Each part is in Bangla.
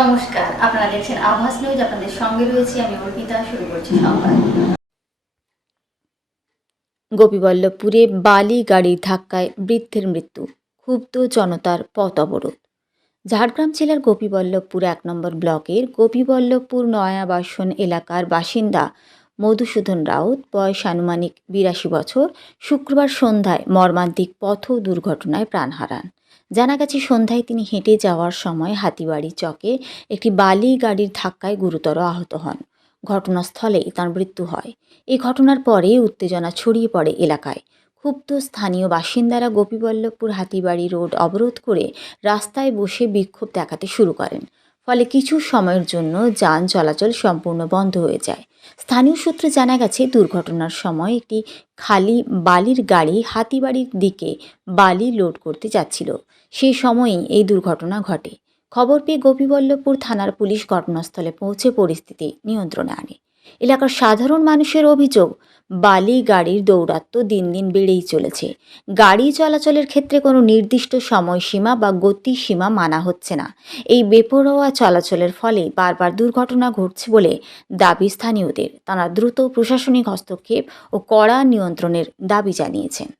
নমস্কার, আপনারা দেখছেন আভাস নিউজ। আপনাদের সঙ্গে রয়েছি আমি অর্পিতা। শুরু করছি সংবাদ। গোপীবল্লভপুরে বালি গাড়ির ধাক্কায় বৃদ্ধের মৃত্যু, ক্ষুব্ধ জনতার পথ অবরোধ। ঝাড়গ্রাম জেলার গোপীবল্লভপুর ১ নম্বর ব্লকের গোপীবল্লভপুর নয়াবাসন এলাকার বাসিন্দা মধুসূদন রাউত, বয়স আনুমানিক ৮২ বছর, শুক্রবার সন্ধ্যায় মর্মান্তিক পথ দুর্ঘটনায় প্রাণ হারান। জানা গেছে, সন্ধ্যায় তিনি হেঁটে যাওয়ার সময় হাতিবাড়ি চকে একটি বালি গাড়ির ধাক্কায় গুরুতর আহত হন। ঘটনাস্থলেই তাঁর মৃত্যু হয়। এই ঘটনার পরে উত্তেজনা ছড়িয়ে পড়ে এলাকায়। ক্ষুব্ধ স্থানীয় বাসিন্দারা গোপীবল্লভপুর হাতিবাড়ি রোড অবরোধ করে রাস্তায় বসে বিক্ষোভ দেখাতে শুরু করেন। ফলে কিছু সময়ের জন্য যান চলাচল সম্পূর্ণ বন্ধ হয়ে যায়। স্থানীয় সূত্রে জানা গেছে, দুর্ঘটনার সময় একটি খালি বালির গাড়ি হাতিবাড়ির দিকে বালি লোড করতে যাচ্ছিল। সেই সময়ই এই দুর্ঘটনা ঘটে। খবর পেয়ে গোপীবল্লভপুর থানার পুলিশ ঘটনাস্থলে পৌঁছে পরিস্থিতি নিয়ন্ত্রণে আনে। এলাকার সাধারণ মানুষের অভিযোগ, বালি গাড়ির দৌরাত্ম্য দিন দিন বেড়েই চলেছে। গাড়ি চলাচলের ক্ষেত্রে কোনো নির্দিষ্ট সময়সীমা বা গতিসীমা মানা হচ্ছে না। এই বেপরোয়া চলাচলের ফলে বারবার দুর্ঘটনা ঘটছে বলে দাবি স্থানীয়দের। তারা দ্রুত প্রশাসনিক হস্তক্ষেপ ও কড়া নিয়ন্ত্রণের দাবি জানিয়েছেন।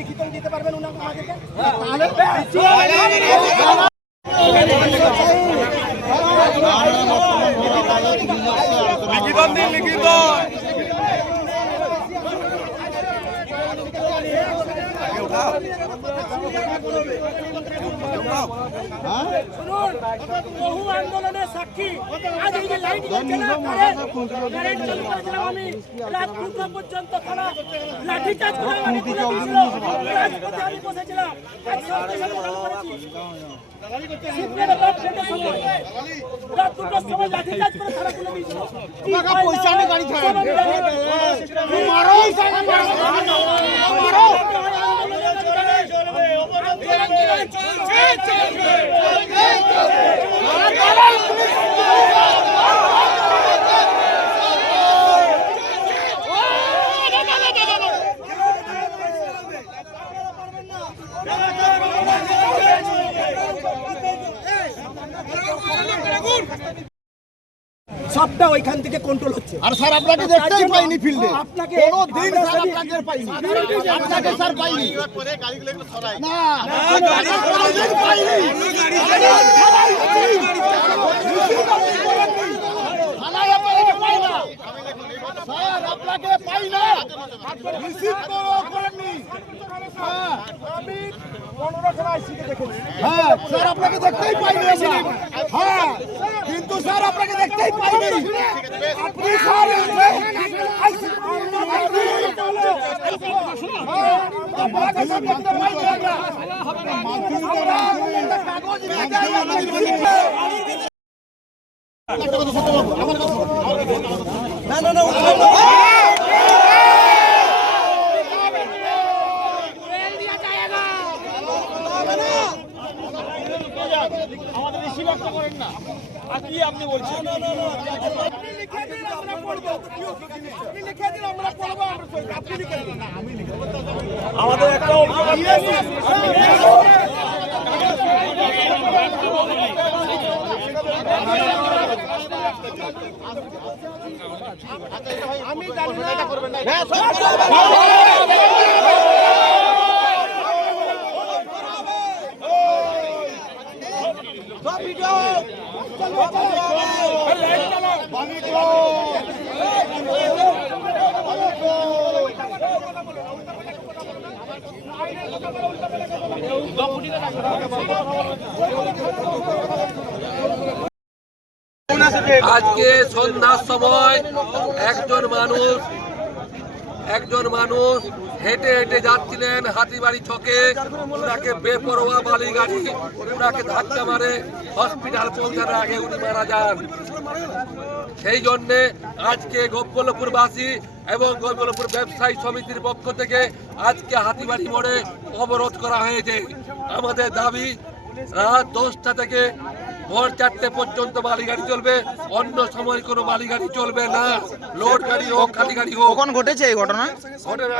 লিখিত দিতে পারবেন লিখিত বহু আন্দোলনের সাক্ষী। আজ এই যে লাইট জ্বলছে না, কারেন্ট চালু করেছিলাম আমি, রাত 2টা পর্যন্ত তারা লাঠিচার্জ করে আমি তুলে দিয়েছিল। রাজপথে আমি বসেছিলাম। আজ সবকিছু চালু করেছি। সিপিএর লোক থেকে সময় রাত 2টার সময় লাঠিচার্জ করে তারা তুলে দিয়েছিল। টাকা পয়সা নিয়ে গাড়ি ছাড়ে মারো মারো সবটা ওইখান থেকে কন্ট্রোল হচ্ছে। আর স্যার আপনাকে দেখতেই পাইনি ফিল্ডে, আপনাকে কোনো দিন স্যার আপনাকে পাইনি, আপনাকে স্যার পাইনি পরে গাড়িগুলো একটু সরাই না গাড়ি কোনোদিন পাইনি, থানায় আপনাকে পাই না স্যার, আপনাকে পাই না, রিসিভ করেননি। হ্যাঁ আমি 15 সময় শিখে দেখেছি। হ্যাঁ স্যার আপনাকে দেখতেই পাইনি আমরা। হ্যাঁ কিন্তু স্যার আপনাকে দেখতেই পাইনি। আপনি স্যার আমাদের বেশি লক্ষ করেন না। আর কি আপনি বলছেন? লিখে দিন আমরা পড়বো, আপনি লিখে দিন আমরা পড়বো, আপনি লিখে দিন না, আমি লিখে দেব। আমাদের একটা আমি জানি না। আজকে সন্ধ্যার সময় একজন মানুষ হেঁটে হেঁটে যাচ্ছিলেন হাতিবাড়ি ছকে, ওনাকে বেপরোয়া বালি গাড়ি ওনাকে ধাক্কা মারে হসপিটাল পৌঁছানোর আগে উনি মারা যান। সেই জন্যে আজকে গোপবল্লভপুরবাসী এবং গোপবল্লভপুর ব্যবসায়ী সমিতির পক্ষ থেকে আজকে হাতিবাড়ি মোড়ে অবরোধ করা হয়েছে। আমাদের দাবি রাত 10টা থেকে ভোর 4টে পর্যন্ত বালি গাড়ি চলবে, অন্য সময় কোনো বালি গাড়ি চলবে না। লোড গাড়ি হোক খালি গাড়ি হোক। কখন ঘটেছে এই ঘটনা?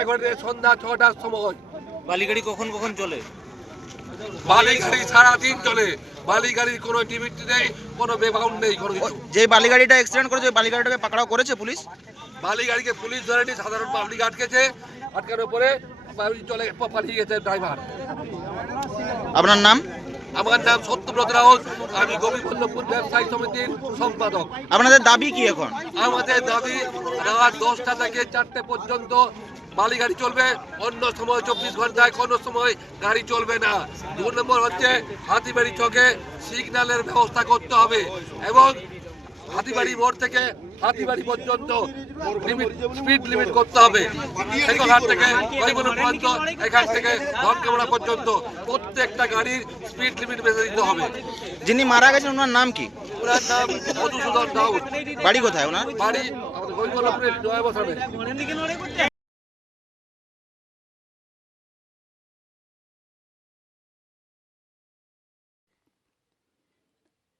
ঘটে সন্ধ্যা 6টার সময়। বালি গাড়ি কখন কখন চলে? বালি গাড়ি সারাদিন চলে, বালি গাড়ির কোনো টিভিটি নেই, কোনো বেবাউন্ড নেই, কোনো কিছু। যে বালি গাড়িটা অ্যাক্সিডেন্ট করেছে ওই বালি গাড়িটাকে পাকড়াও করেছে পুলিশ? বালি গাড়িকে পুলিশ ধরেনি, সাধারণ পাবলিক আটকেছে, আটকানোর পরে চলে পালিয়ে গেছে ড্রাইভার। আপনার নাম? আমার নাম সত্যব্রত রাউত, আমি গোপীবল্লভপুর ব্যবসায়ী সমিতির সম্পাদক। আপনাদের দাবি কি এখন? আমাদের দাবি রাত 10টা থেকে 4টে পর্যন্ত বালি গাড়ি চলবে, অন্য সময় 24 ঘন্টায় কোনো সময় গাড়ি চলবে না। 2 নম্বর হচ্ছে হাতিবাড়ি চকে সিগন্যালের ব্যবস্থা করতে হবে এবং হাতিবাড়ি মোড় থেকে হাতিবাড়ি পর্যন্ত স্পিড লিমিট করতে হবে। সেগুলোহাট থেকে পর্যন্ত, এখান থেকে ধনকামড়া পর্যন্ত প্রত্যেকটা গাড়ির স্পিড লিমিট বেঁধে দিতে হবে। যিনি মারা গেছেন ওনার নাম কি? ওনার নাম মধুসূদন রাউত। বাড়ি কোথায় ওনার? বাড়ি আমাদের গোপীবল্লভপুরের জয়বসানে।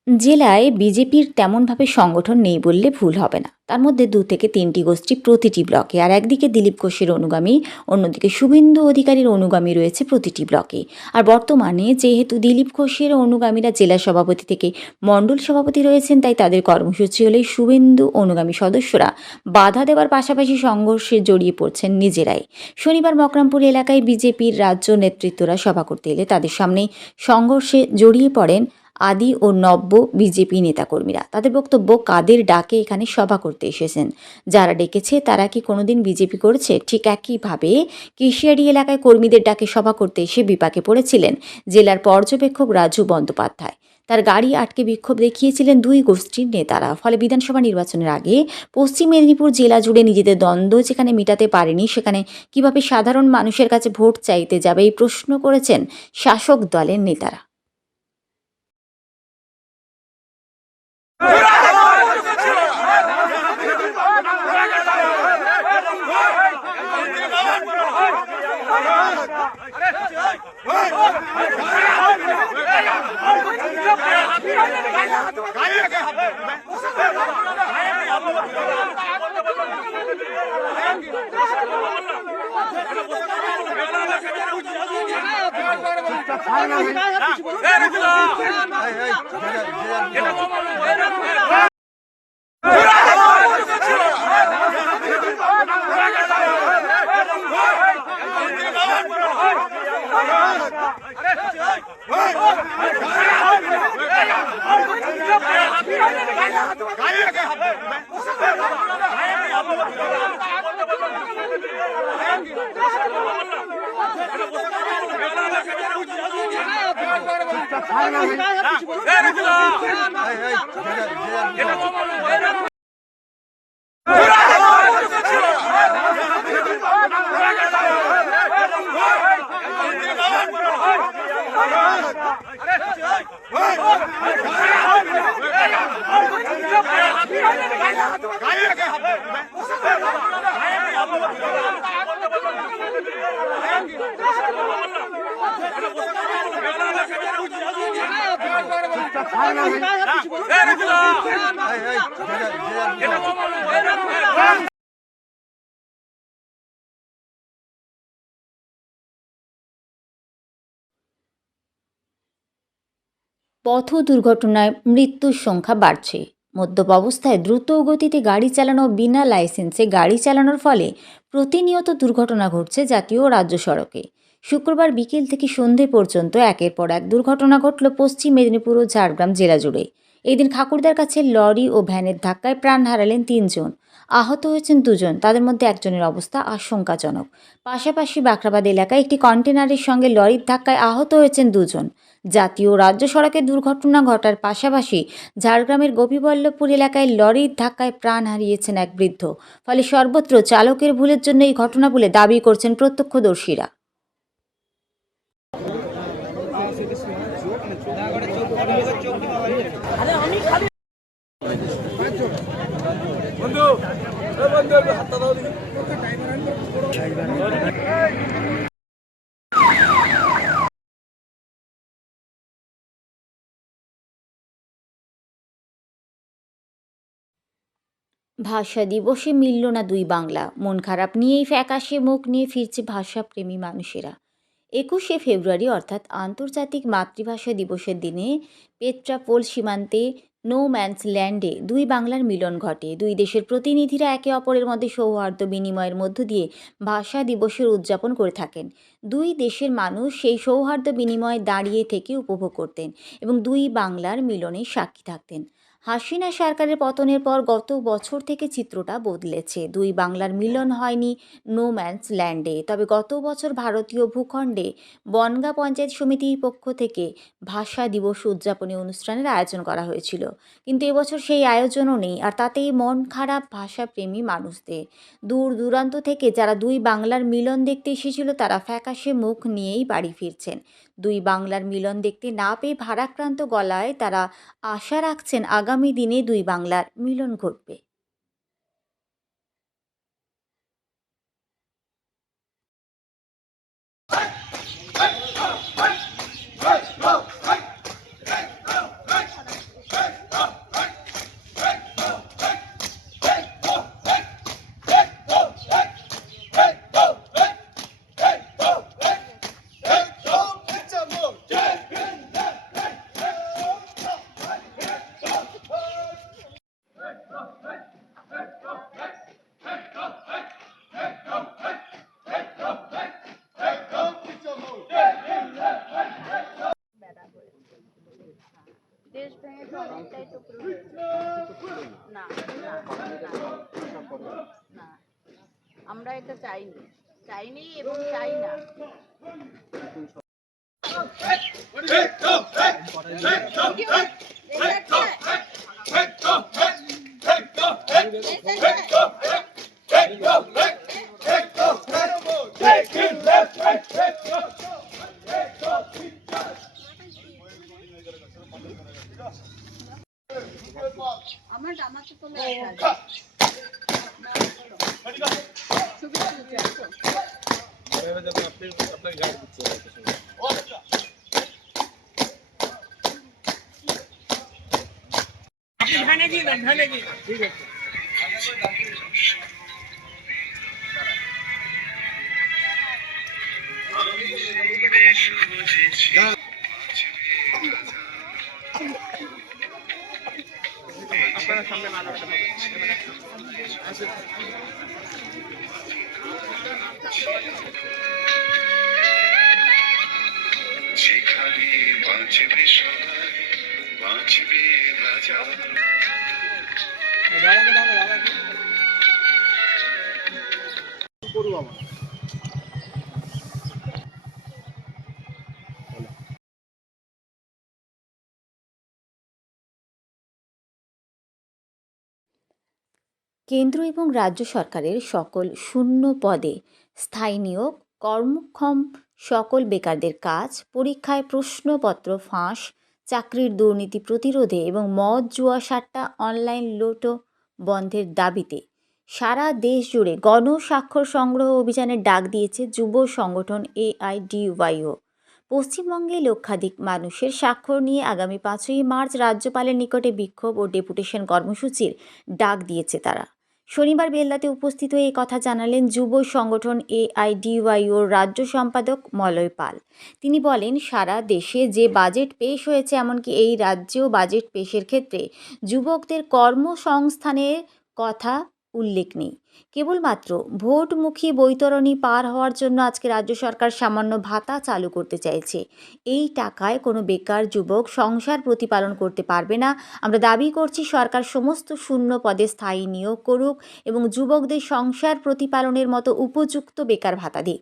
জেলায় বিজেপির তেমনভাবে সংগঠন নেই বললে ভুল হবে না। তার মধ্যে 2 থেকে 3টি গোষ্ঠী প্রতিটি ব্লকে, আর একদিকে দিলীপ ঘোষের অনুগামী, অন্যদিকে শুভেন্দু অধিকারীর অনুগামী রয়েছে প্রতিটি ব্লকে। আর বর্তমানে যেহেতু দিলীপ ঘোষের অনুগামীরা জেলা সভাপতি থেকে মণ্ডল সভাপতি রয়েছেন, তাই তাদের কর্মসূচি হলেই শুভেন্দু অনুগামী সদস্যরা বাধা দেওয়ার পাশাপাশি সংঘর্ষে জড়িয়ে পড়ছেন নিজেরাই। শনিবার মকরামপুর এলাকায় বিজেপির রাজ্য নেতৃত্বরা সভা করতে এলে তাদের সামনেই সংঘর্ষে জড়িয়ে পড়েন আদি ও নব্য বিজেপি নেতাকর্মীরা। তাদের বক্তব্য, কাদের ডাকে এখানে সভা করতে এসেছেন, যারা ডেকেছে তারা কি কোনোদিন বিজেপি করেছে? ঠিক একইভাবে কেশিয়ারি এলাকায় কর্মীদের ডাকে সভা করতে এসে বিপাকে পড়েছিলেন জেলার পর্যবেক্ষক রাজু বন্দ্যোপাধ্যায়। তার গাড়ি আটকে বিক্ষোভ দেখিয়েছিলেন 2 গোষ্ঠীর নেতারা। ফলে বিধানসভা নির্বাচনের আগে পশ্চিম মেদিনীপুর জেলা জুড়ে নিজেদের দ্বন্দ্ব যেখানে মেটাতে পারেনি, সেখানে কিভাবে সাধারণ মানুষের কাছে ভোট চাইতে যাবে, এই প্রশ্ন করেছেন শাসক দলের নেতারা। পথ দুর্ঘটনায় মৃত্যুর সংখ্যা বাড়ছে। মদ্যপ অবস্থায় দ্রুত গতিতে গাড়ি চালানো, বিনা লাইসেন্সে গাড়ি চালানোর ফলে প্রতিনিয়ত দুর্ঘটনা ঘটছে জাতীয় ও রাজ্য সড়কে। শুক্রবার বিকেল থেকে সন্ধে পর্যন্ত একের পর এক দুর্ঘটনা ঘটল পশ্চিম মেদিনীপুর ও ঝাড়গ্রাম জেলা জুড়ে। এদিন খাকুড়দার কাছে লরি ও ভ্যানের ধাক্কায় প্রাণ হারালেন ৩ জন। আহত হয়েছেন 2 জন, তাদের মধ্যে একজনের অবস্থা আশঙ্কাজনক। পাশাপাশি বাখরাবাদ এলাকায় একটি কন্টেনারের সঙ্গে লরির ধাক্কায় আহত হয়েছেন 2 জন। জাতীয় ও রাজ্য সড়কে দুর্ঘটনা ঘটার পাশাপাশি ঝাড়গ্রামের গোপীবল্লভপুর এলাকায় লরির ধাক্কায় প্রাণ হারিয়েছেন এক বৃদ্ধ। ফলে সর্বত্র চালকের ভুলের জন্য এই ঘটনা বলে দাবি করছেন প্রত্যক্ষদর্শীরা। ভাষা দিবসে মিলল না দুই বাংলা, মন খারাপ নিয়েই ফ্যাকাশে মুখ নিয়ে ফিরছে ভাষাপ্রেমী মানুষেরা। 21শে ফেব্রুয়ারি অর্থাৎ আন্তর্জাতিক মাতৃভাষা দিবসের দিনে পেট্রাপোল সীমান্তে নো ম্যানস ল্যান্ডে দুই বাংলার মিলন ঘটে। দুই দেশের প্রতিনিধিরা একে অপরের মধ্যে সৌহার্দ্য বিনিময়ের মধ্য দিয়ে ভাষা দিবসের উদযাপন করে থাকেন। দুই দেশের মানুষ সেই সৌহার্দ্য বিনিময় দাঁড়িয়ে থেকে উপভোগ করতেন এবং দুই বাংলার মিলনে সাক্ষী থাকতেন। হাসিনা সরকারের পতনের পর গত বছর থেকে চিত্রটা বদলেছে। দুই বাংলার মিলন হয়নি নো ম্যানস ল্যান্ডে, তবে গত বছর ভারতীয় ভূখণ্ডে বনগাঁ পঞ্চায়েত সমিতির পক্ষ থেকে ভাষা দিবস উদযাপনী অনুষ্ঠানের আয়োজন করা হয়েছিল। কিন্তু এবছর সেই আয়োজনও নেই, আর তাতেই মন খারাপ ভাষাপ্রেমী মানুষদের। দূর দূরান্ত থেকে যারা দুই বাংলার মিলন দেখতে এসেছিল তারা ফ্যাকাশে মুখ নিয়েই বাড়ি ফিরছেন। দুই বাংলার মিলন দেখতে না পেয়ে ভারাক্রান্ত গলায় তারা আশা রাখছেন আগামী দিনে দুই বাংলার মিলন ঘটবে। দেশ ভেঙে তো অনেকটাই টুকরো হয়েছে। না না না, আমরা এটা চাইনি এবং চাই না। আমার জামাতে তো ঠিক আছে। যেখানে বাঁচবে সবাই, বাঁচবে রাজা। কেন্দ্র এবং রাজ্য সরকারের সকল শূন্য পদে স্থায়ী নিয়োগ, কর্মক্ষম সকল বেকারদের কাজ, পরীক্ষায় প্রশ্নপত্র ফাঁস, চাকরির দুর্নীতি প্রতিরোধে এবং মদ জুয়া সাট্টা অনলাইন লোটো বন্ধের দাবিতে সারা দেশ জুড়ে গণস্বাক্ষর সংগ্রহ অভিযানের ডাক দিয়েছে যুব সংগঠন AIDYO। পশ্চিমবঙ্গে লক্ষাধিক মানুষের স্বাক্ষর নিয়ে আগামী 5ই মার্চ রাজ্যপালের নিকটে বিক্ষোভ ও ডেপুটেশন কর্মসূচির ডাক দিয়েছে তারা। শনিবার বেলদাতে উপস্থিত হয়ে কথা জানালেন যুব সংগঠন AIDYOর রাজ্য সম্পাদক মলয় পাল। তিনি বলেন, সারা দেশে যে বাজেট পেশ হয়েছে, এমনকি এই রাজ্যেও বাজেট পেশের ক্ষেত্রে যুবকদের কর্মসংস্থানের কথা উল্লেখ নেই। কেবলমাত্র ভোটমুখী বৈতরণী পার হওয়ার জন্য আজকে রাজ্য সরকার সামান্য ভাতা চালু করতে চাইছে। এই টাকায় কোনো বেকার যুবক সংসার প্রতিপালন করতে পারবে না। আমরা দাবি করছি সরকার সমস্ত শূন্য পদে স্থায়ী নিয়োগ করুক এবং যুবকদের সংসার প্রতিপালনের মতো উপযুক্ত বেকার ভাতা দিক।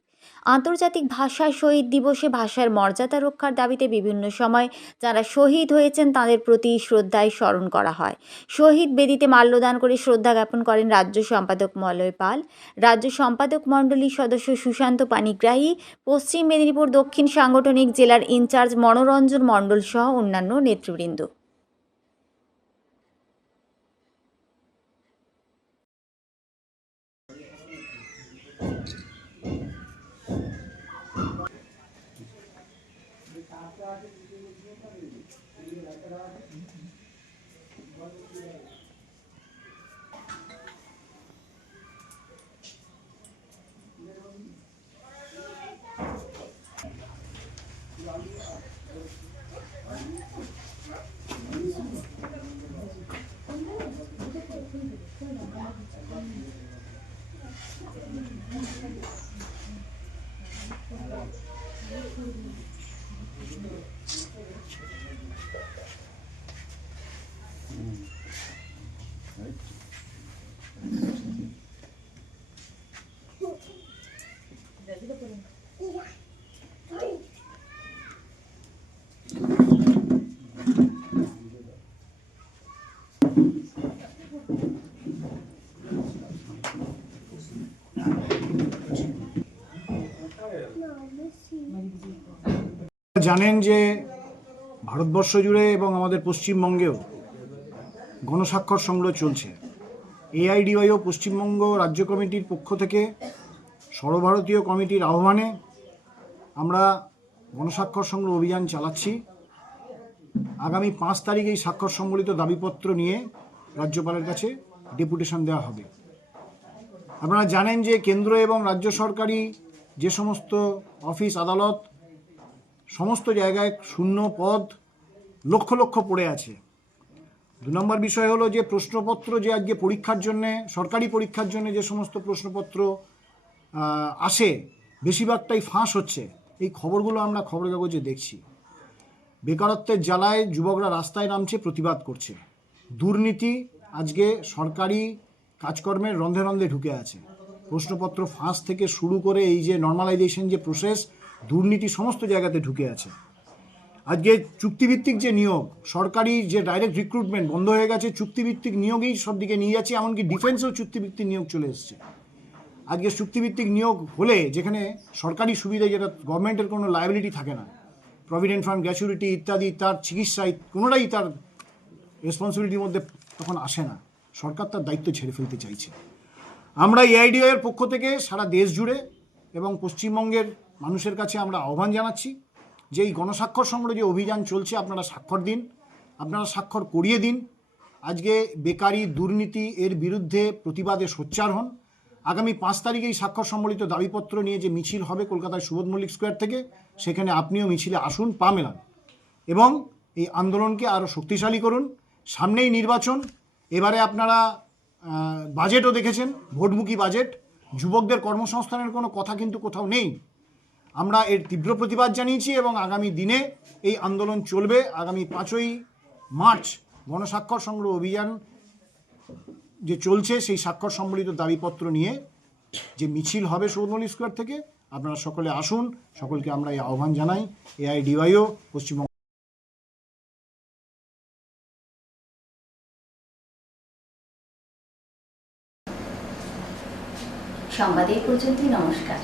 আন্তর্জাতিক ভাষা শহীদ দিবসে ভাষার মর্যাদা রক্ষার দাবিতে বিভিন্ন সময় যারা শহীদ হয়েছেন তাদের প্রতি শ্রদ্ধায় স্মরণ করা হয়। শহীদ বেদিতে মাল্যদান করে শ্রদ্ধা জ্ঞাপন করেন রাজ্য সম্পাদক মলয় পাল, রাজ্য সম্পাদক মণ্ডলীর সদস্য সুশান্ত পানিগ্রাহী, পশ্চিম মেদিনীপুর দক্ষিণ সাংগঠনিক জেলার ইনচার্জ মনোরঞ্জন মণ্ডল সহ অন্যান্য নেতৃবৃন্দ। জানেন যে ভারতবর্ষ জুড়ে এবং আমাদের পশ্চিমবঙ্গেও গণস্বাক্ষর সংগ্রহ চলছে। এআইডিওয়াইও পশ্চিমবঙ্গ রাজ্য কমিটির পক্ষ থেকে সর্বভারতীয় কমিটির আহ্বানে আমরা গণস্বাক্ষর সংগ্রহ অভিযান চালাচ্ছি। আগামী 5 তারিখ এই স্বাক্ষর সম্বলিত দাবিপত্র নিয়ে রাজ্যপালের কাছে ডেপুটেশন দেওয়া হবে। আপনারা জানেন যে কেন্দ্র এবং রাজ্য সরকারি যে সমস্ত অফিস আদালত সমস্ত জায়গায় শূন্য পদ লক্ষ লক্ষ পড়ে আছে। 2 নম্বর বিষয় হলো যে প্রশ্নপত্র যে আজকে পরীক্ষার জন্যে সরকারি পরীক্ষার জন্য যে সমস্ত প্রশ্নপত্র আসে বেশিরভাগটাই ফাঁস হচ্ছে। এই খবরগুলো আমরা খবরের কাগজে দেখছি। বেকারত্বের জ্বালায় যুবকরা রাস্তায় নামছে, প্রতিবাদ করছে। দুর্নীতি আজকে সরকারি কাজকর্মের রন্ধে রন্ধে ঢুকে আছে। প্রশ্নপত্র ফাঁস থেকে শুরু করে এই যে নর্মালাইজেশন যে প্রসেস, দুর্নীতি সমস্ত জায়গাতে ঢুকে আছে। আজকে চুক্তিভিত্তিক যে নিয়োগ, সরকারি যে ডাইরেক্ট রিক্রুটমেন্ট বন্ধ হয়ে গেছে, চুক্তিভিত্তিক নিয়োগেই সব দিকে নিয়ে যাচ্ছে। এমনকি ডিফেন্সেও চুক্তিভিত্তিক নিয়োগ চলে এসছে। আজকে চুক্তিভিত্তিক নিয়োগ হলে যেখানে সরকারি সুবিধা, যেটা গভর্নমেন্টের কোনো লায়াবিলিটি থাকে না, প্রভিডেন্ট ফান্ড, গ্র্যাচুইটি ইত্যাদি, তার চিকিৎসা কোনোটাই তার রেসপন্সিবিলিটির মধ্যে তখন আসে না। সরকার তার দায়িত্ব ছেড়ে ফেলতে চাইছে। আমরা এআইডিওর পক্ষ থেকে সারা দেশ জুড়ে এবং পশ্চিমবঙ্গের মানুষের কাছে আমরা আহ্বান জানাচ্ছি যে এই গণস্বাক্ষর সংগ্রহ যে অভিযান চলছে, আপনারা স্বাক্ষর দিন, আপনারা স্বাক্ষর করিয়ে দিন। আজকে বেকারি, দুর্নীতি এর বিরুদ্ধে প্রতিবাদে সোচ্চার হন। আগামী 5 তারিখে এই স্বাক্ষর সম্বলিত দাবিপত্র নিয়ে যে মিছিল হবে কলকাতায় সুবোধ মল্লিক স্কোয়ার থেকে, সেখানে আপনিও মিছিলে আসুন, পা মেলান এবং এই আন্দোলনকে আরও শক্তিশালী করুন। সামনেই নির্বাচন। এবারে আপনারা বাজেটও দেখেছেন, ভোটমুখী বাজেট। যুবকদের কর্মসংস্থানের কোনো কথা কিন্তু কোথাও নেই। আমরা এর তীব্র প্রতিবাদ জানিয়েছি এবং আগামী দিনে এই আন্দোলন চলবে। আগামী 5ই মার্চ গণস্বাক্ষর সংগ্রহ অভিযান যে চলছে, সেই স্বাক্ষর সম্বলিত দাবিপত্র নিয়ে যে মিছিল হবে সুবোধ মল্লিক স্কোয়ার থেকে, আপনারা সকলে আসুন। সকলকে আমরা এই আহ্বান জানাই। এআইডিওয়াইও পশ্চিমবঙ্গ। সংবাদ এই পর্যন্তই। নমস্কার।